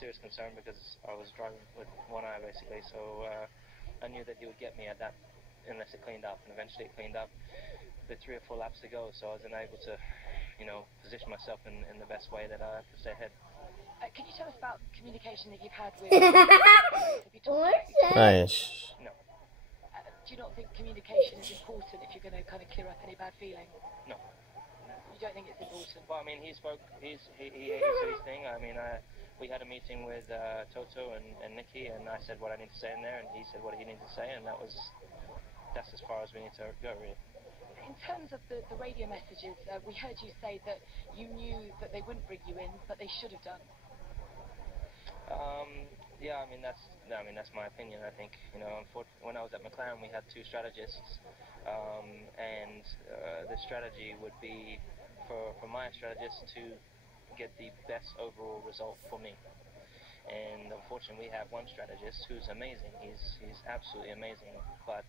serious concern because I was driving with one eye basically, so I knew that he would get me at that unless it cleaned up, and eventually it cleaned up with 3 or 4 laps to go, so I was unable to, you know, position myself in the best way that I could stay ahead. Can you tell us about communication that you've had with have you talked about No. Do you not think communication is important if you're going to kind of clear up any bad feeling? No. You don't think it's important? Well, I mean, he said his thing. I mean, we had a meeting with Toto and Nicky, and I said what I need to say in there, and he said what he needed to say, and that's as far as we need to go, really. In terms of the radio messages, we heard you say that you knew that they wouldn't bring you in, but they should have done. Yeah, I mean that's my opinion. I think, you know, when I was at McLaren, we had 2 strategists, and the strategy would be for my strategist to get the best overall result for me. And unfortunately, we have one strategist who's amazing. He's absolutely amazing, but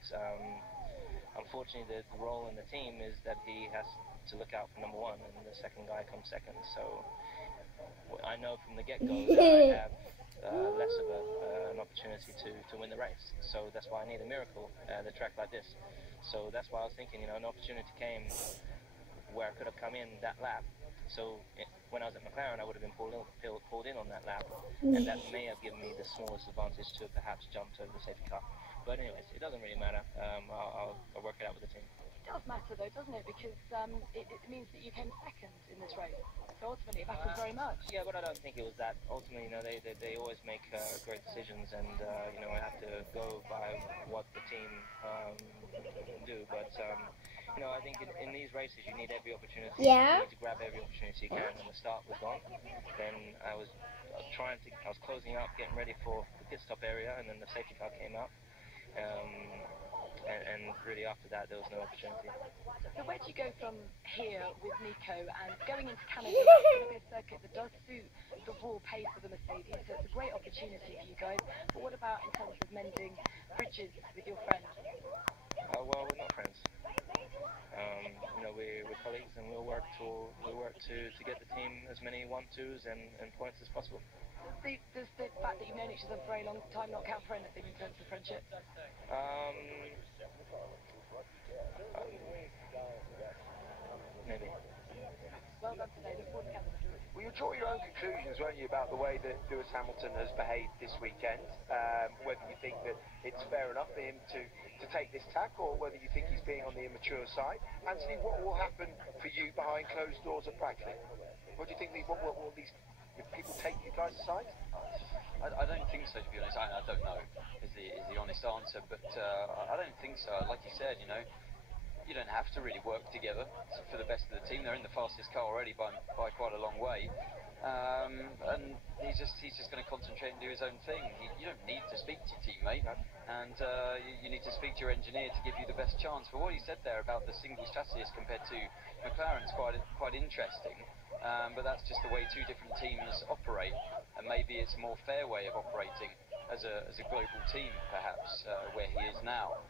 unfortunately, the role in the team is that he has to look out for number 1, and the second guy comes second. So I know from the get-go that I have less of an opportunity to win the race. So that's why I need a miracle at a track like this. So that's why I was thinking, you know, an opportunity came where I could have come in that lap. So when I was at McLaren, I would have been pulled in on that lap, and that may have given me the smallest advantage to perhaps jump over the safety car. But anyways, it doesn't really matter. I'll work it out with the team. It does matter though, doesn't it? Because it means that you came second in this race. So ultimately, it matters very much. Yeah, but I don't think it was that. Ultimately, you know, they always make great decisions, and you know, I have to go by what the team do. But you know, I think in these races, you need every opportunity. Yeah. You need to grab every opportunity you can. When the start was gone, then I was closing up, getting ready for the pit stop area, and then the safety car came out. And really after that there was no opportunity. So where do you go from here with Nico, and going into Canada? It's going to be a circuit that does suit the raw pace of the Mercedes, so it's a great opportunity for you guys. But what about in terms of mending bridges with your friend? Well, we're not friends. You know, we're colleagues, and we'll work to get the team as many 1-2s and points as possible. Does the fact that you've known each other for a very long time not count for anything in terms of friendship? Maybe. Well done today. Look forward to Canada. Well, you draw your own conclusions, won't you, about the way that Lewis Hamilton has behaved this weekend? Whether you think that it's fair enough for him to take this tack, or whether you think he's being on the immature side. Anthony, what will happen for you behind closed doors at Brackley? What do you think? What will these people take you guys aside? I don't think so, to be honest. I don't know is the honest answer, but I don't think so. Like you said, you know, you don't have to really work together for the best of the team. They're in the fastest car already by quite a long way, and he's just going to concentrate and do his own thing. You don't need to speak to your teammate, and you need to speak to your engineer to give you the best chance. But what he said there about the single chassis compared to McLaren is quite interesting. But that's just the way 2 different teams operate, and maybe it's a more fair way of operating as a global team, perhaps, where he is now.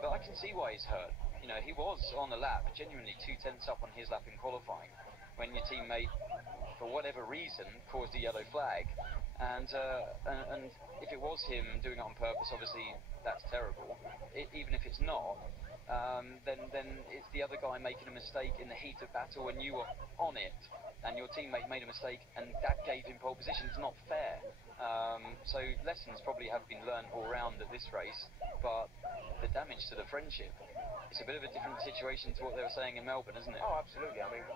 But I can see why he's hurt. You know, he was on the lap, genuinely 2/10 up on his lap in qualifying, when your teammate, for whatever reason, caused a yellow flag. And if it was him doing it on purpose, obviously that's terrible. Even if it's not, then it's the other guy making a mistake in the heat of battle when you were on it, and your teammate made a mistake, and that gave him pole position. It's not fair. So lessons probably have been learned all round at this race, but the damage to the friendship, it's a bit of a different situation to what they were saying in Melbourne, isn't it? Oh, absolutely. I mean,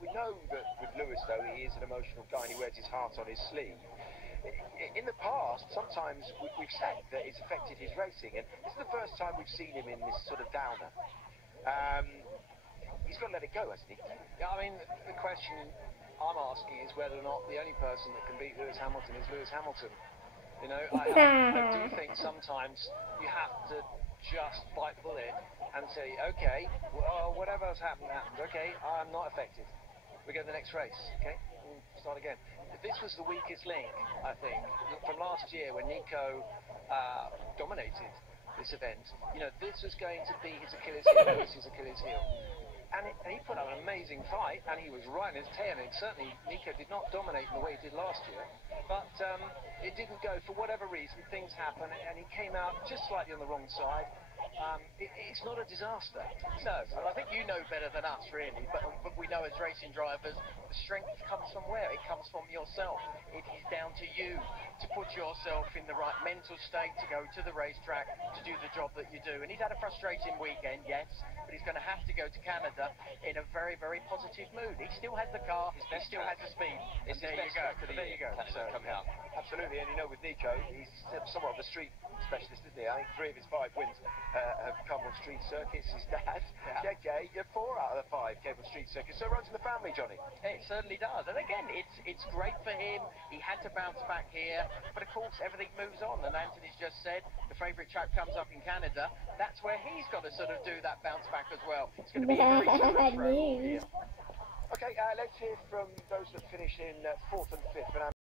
we know that with Lewis, though, he is an emotional guy and he wears his heart on his sleeve. In the past, sometimes we've said that it's affected his racing, and this is the first time we've seen him in this sort of downer. He's got to let it go, hasn't he? Yeah, I mean, the question I'm asking is whether or not the only person that can beat Lewis Hamilton is Lewis Hamilton. You know, I do think sometimes you have to just bite the bullet and say, okay, well, whatever has happened, happened. Okay, I'm not affected. We go to the next race. Okay, we'll start again. This was the weakest link, I think, from last year when Nico dominated this event. You know, this was going to be his Achilles heel, Lewis's Achilles heel. and he put up an amazing fight, and he was right in his tail. And certainly Nico did not dominate in the way he did last year, but it didn't go for whatever reason. Things happen, and he came out just slightly on the wrong side. It's not a disaster. No, and I think you know better than us, really. But we know as racing drivers, the strength comes from where? It comes from yourself. It is down to you to put yourself in the right mental state to go to the racetrack to do the job that you do. And he's had a frustrating weekend, yes, but he's going to have to go to Canada in a very, very positive mood. He still has the car, he still has the speed. It's There you go. There you go. Canada coming up. Absolutely, and you know, with Nico, he's somewhat of a street specialist, isn't he? I think 3 of his 5 wins have come on street circuits. His dad, JK, 4 out of the 5 came on street circuits. So it runs in the family, Johnny. It certainly does. And again, it's great for him. He had to bounce back here. But of course, everything moves on. And Anthony's just said the favourite track comes up in Canada. That's where he's got to sort of do that bounce back as well. It's going to be a very challenging race here. Okay, let's hear from those that finished in 4th and 5th.